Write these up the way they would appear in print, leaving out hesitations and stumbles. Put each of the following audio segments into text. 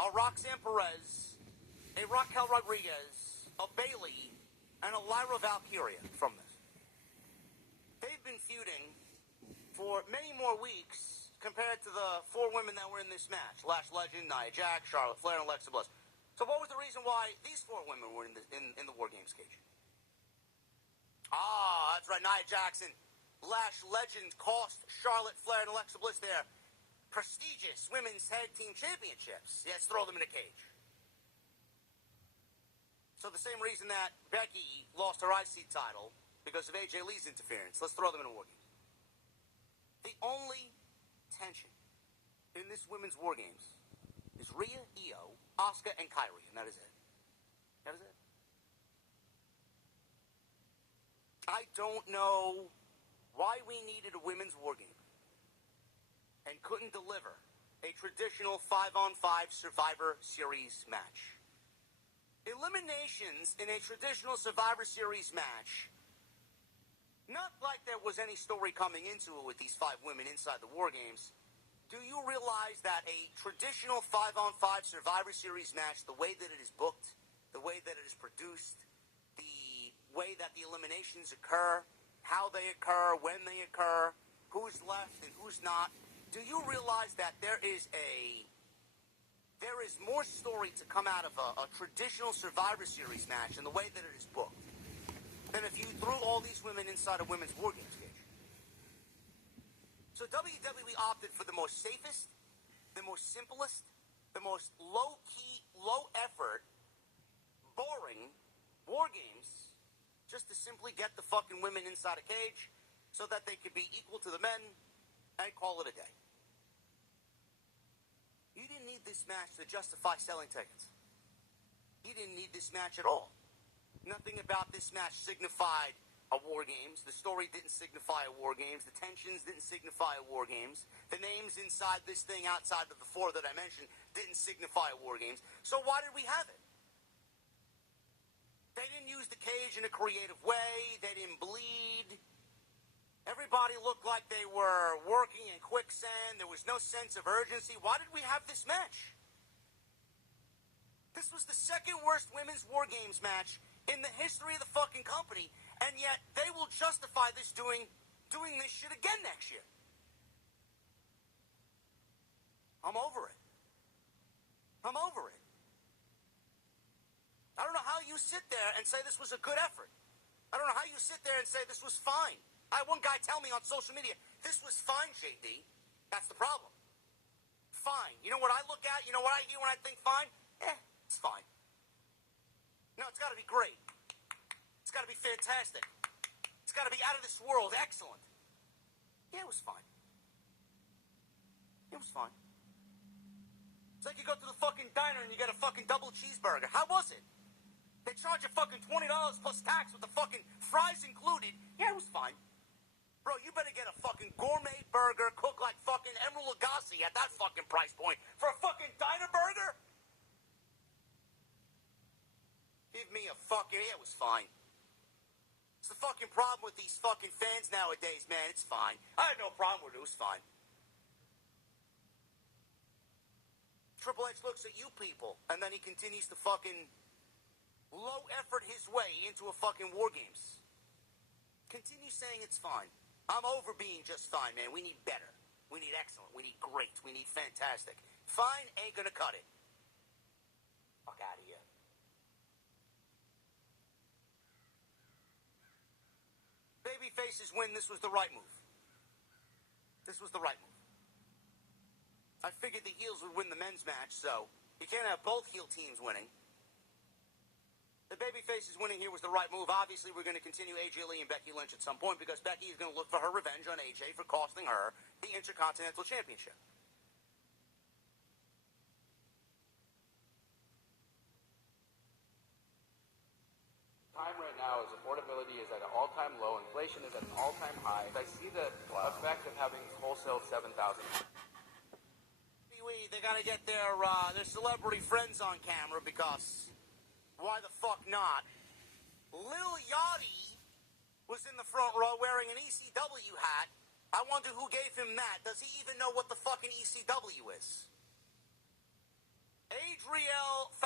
a Roxanne Perez, a Raquel Rodriguez, a Bayley, and a Lyra Valkyria from this. They've been feuding for many more weeks compared to the 4 women that were in this match. Lash Legend, Nia Jax, Charlotte Flair, and Alexa Bliss. So what was the reason why these 4 women were in the War Games cage? Ah, that's right, Nia Jax and Lash Legend cost Charlotte Flair and Alexa Bliss their prestigious Women's Tag Team Championships. Yes, throw them in a cage. So the same reason that Becky lost her IC title because of AJ Lee's interference. Let's throw them in a War Games. The only tension in this women's War Games is Rhea, Io, Asuka, and Kairi, and that is it. That is it. I don't know why we needed a women's War Game and couldn't deliver a traditional 5-on-5 Survivor Series match. Eliminations in a traditional Survivor Series match, not like there was any story coming into it with these 5 women inside the War Games. Do you realize that a traditional 5-on-5 Survivor Series match, the way that it is booked, the way that it is produced, the way that the eliminations occur, how they occur, when they occur, who's left and who's not, do you realize that there is more story to come out of a traditional Survivor Series match and the way that it is booked than if you threw all these women inside a women's War Games cage? So WWE opted for the most safest, the most simplest, the most low-key, low-effort, boring War Games just to simply get the fucking women inside a cage so that they could be equal to the men and call it a day. You didn't need this match to justify selling tickets. You didn't need this match at all. Nothing about this match signified a War Games. The story didn't signify a War Games. The tensions didn't signify a War Games. The names inside this thing outside of the 4 that I mentioned didn't signify a War Games. So why did we have it? They didn't use the cage in a creative way. They didn't bleed. Everybody looked like they were working in quicksand. There was no sense of urgency. Why did we have this match? This was the 2nd worst women's War Games match in the history of the fucking company, and yet they will justify this doing this shit again next year. I'm over it. I'm over it. I don't know how you sit there and say this was a good effort. I don't know how you sit there and say this was fine. I had one guy tell me on social media, this was fine, JD. That's the problem. Fine. You know what I look at? You know what I hear when I think fine? It's fine. No, it's got to be great. It's got to be fantastic. It's got to be out of this world. Excellent. Yeah, it was fine. It was fine. It's like you go to the fucking diner and you get a fucking double cheeseburger. How was it? They charge you fucking $20 plus tax with the fucking fries included. Yeah, it was fine. Bro, you better get a fucking gourmet burger cooked like fucking Emeril Lagasse at that fucking price point for a fucking diner burger? Give me a fucking... Yeah, it was fine. It's the fucking problem with these fucking fans nowadays, man. It's fine. I had no problem with it. It was fine. Triple H looks at you people, and then he continues to fucking low effort his way into a fucking War Games. Continue saying it's fine. I'm over being just fine, man. We need better. We need excellent. We need great. We need fantastic. Fine ain't gonna cut it. Fuck out of here. Babyfaces win. This was the right move. This was the right move. I figured the heels would win the men's match, so you can't have both heel teams winning. The babyfaces winning here was the right move. Obviously, we're going to continue AJ Lee and Becky Lynch at some point because Becky is going to look for her revenge on AJ for costing her the Intercontinental Championship. Time right now is affordability is at an all-time low, inflation is at an all-time high. I see the effect of having wholesale 7,000. They got to get their celebrity friends on camera because why the fuck not? Lil Yachty was in the front row wearing an ECW hat. I wonder who gave him that. Does he even know what the fucking ECW is? AJ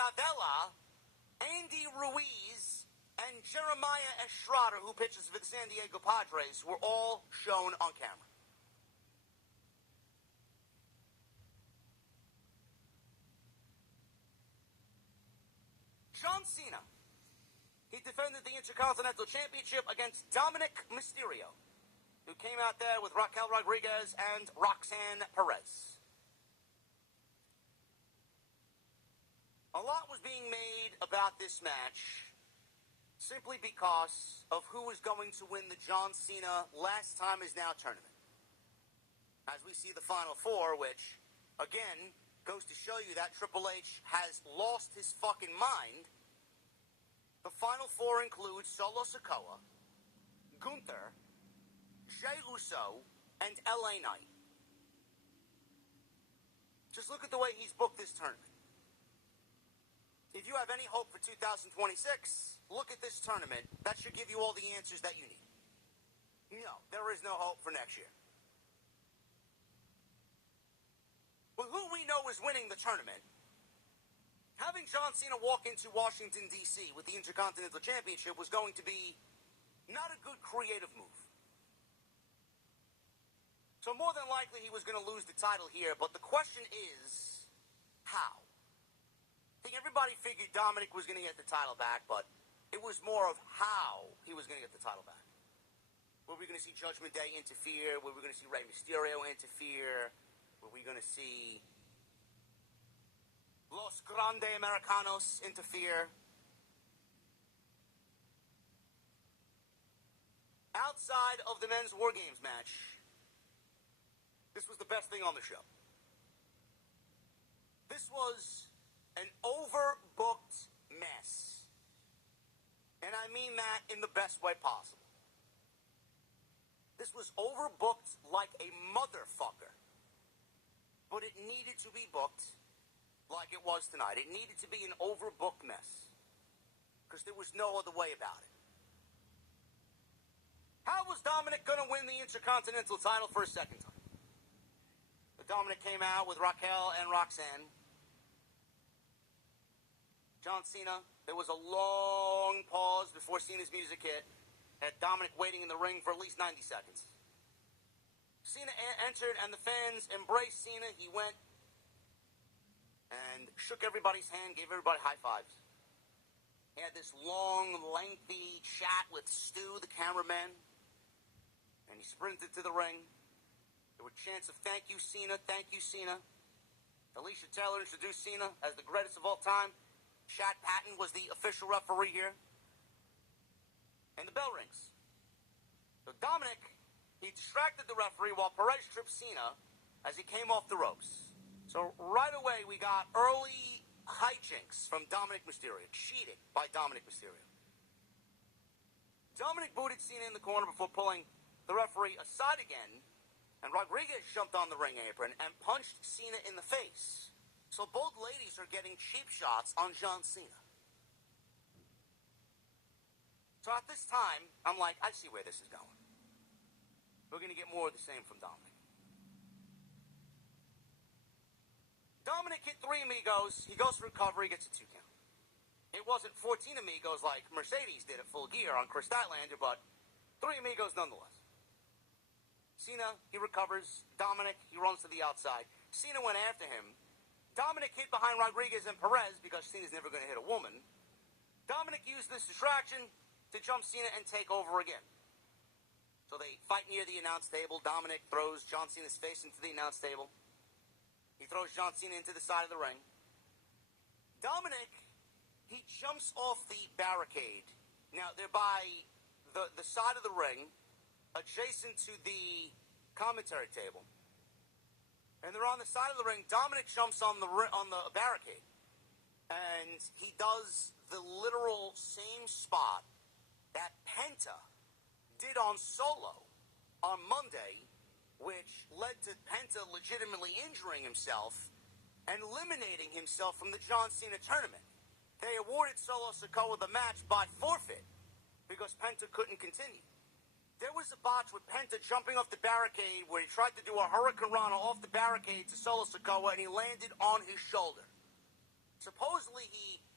Favela, Andy Ruiz, and Jeremiah Estrada, who pitches for the San Diego Padres, were all shown on camera. John Cena. He defended the Intercontinental Championship against Dominic Mysterio, who came out there with Raquel Rodriguez and Roxanne Perez. A lot was being made about this match simply because of who was going to win the John Cena Last Time Is Now tournament. As we see the Final Four, which, again, goes to show you that Triple H has lost his fucking mind. The Final Four includes Solo Sikoa, Gunther, Jey Uso, and LA Knight. Just look at the way he's booked this tournament. If you have any hope for 2026, look at this tournament. That should give you all the answers that you need. No, there is no hope for next year. But who we know is winning the tournament, having John Cena walk into Washington, D.C. with the Intercontinental Championship was going to be not a good creative move. So more than likely he was going to lose the title here, but the question is, how? I think everybody figured Dominic was going to get the title back, but it was more of how he was going to get the title back. Were we going to see Judgment Day interfere? Were we going to see Rey Mysterio interfere? Were we going to see Los Grande Americanos interfere? Outside of the men's War Games match, this was the best thing on the show. This was an overbooked mess. And I mean that in the best way possible. This was overbooked like a motherfucker. But it needed to be booked like it was tonight. It needed to be an overbooked mess. Because there was no other way about it. How was Dominic going to win the Intercontinental title for a second time? Dominic came out with Raquel and Roxanne. John Cena, there was a long pause before Cena's music hit. Had Dominic waiting in the ring for at least 90 seconds. Cena entered and the fans embraced Cena. He went and shook everybody's hand, gave everybody high fives. He had this long, lengthy chat with Stu, the cameraman. And he sprinted to the ring. There were chants of thank you, Cena, thank you, Cena. Alicia Taylor introduced Cena as the greatest of all time. Chad Patton was the official referee here. And the bell rings. So Dominic, he distracted the referee while Perez tripped Cena as he came off the ropes. So right away we got early hijinks from Dominic Mysterio. Cheated by Dominic Mysterio. Dominic booted Cena in the corner before pulling the referee aside again. And Rodriguez jumped on the ring apron and punched Cena in the face. So both ladies are getting cheap shots on John Cena. So at this time, I'm like, I see where this is going. We're going to get more of the same from Dominic. Dominic hit 3 amigos. He goes for recovery, gets a 2 count. It wasn't 14 amigos like Mercedes did at Full Gear on Chris Statlander, but 3 amigos nonetheless. Cena, he recovers. Dominic, he runs to the outside. Cena went after him. Dominic hid behind Rodriguez and Perez because Cena's never going to hit a woman. Dominic used this distraction to jump Cena and take over again. So they fight near the announce table. Dominic throws John Cena's face into the announce table. He throws John Cena into the side of the ring. Dominic, he jumps off the barricade. Now, they're by the side of the ring, adjacent to the commentary table. And they're on the side of the ring. Dominic jumps on the barricade. And he does the literal same spot that Penta did on Solo on Monday, which led to Penta legitimately injuring himself and eliminating himself from the John Cena tournament. They awarded Solo Sikoa the match by forfeit because Penta couldn't continue. There was a botch with Penta jumping off the barricade where he tried to do a Hurricanrana off the barricade to Solo Sikoa and he landed on his shoulder. Supposedly he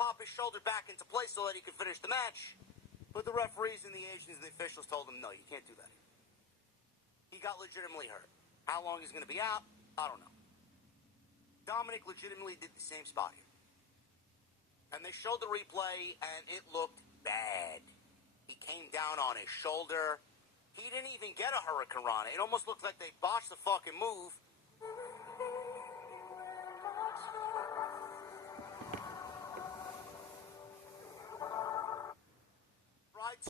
pop his shoulder back into place so that he could finish the match. But the referees and the agents and the officials told him, no, you can't do that. He got legitimately hurt. How long he's going to be out, I don't know. Dominic legitimately did the same spot here. And they showed the replay, and it looked bad. He came down on his shoulder. He didn't even get a hurricanrana. It almost looked like they botched the fucking move.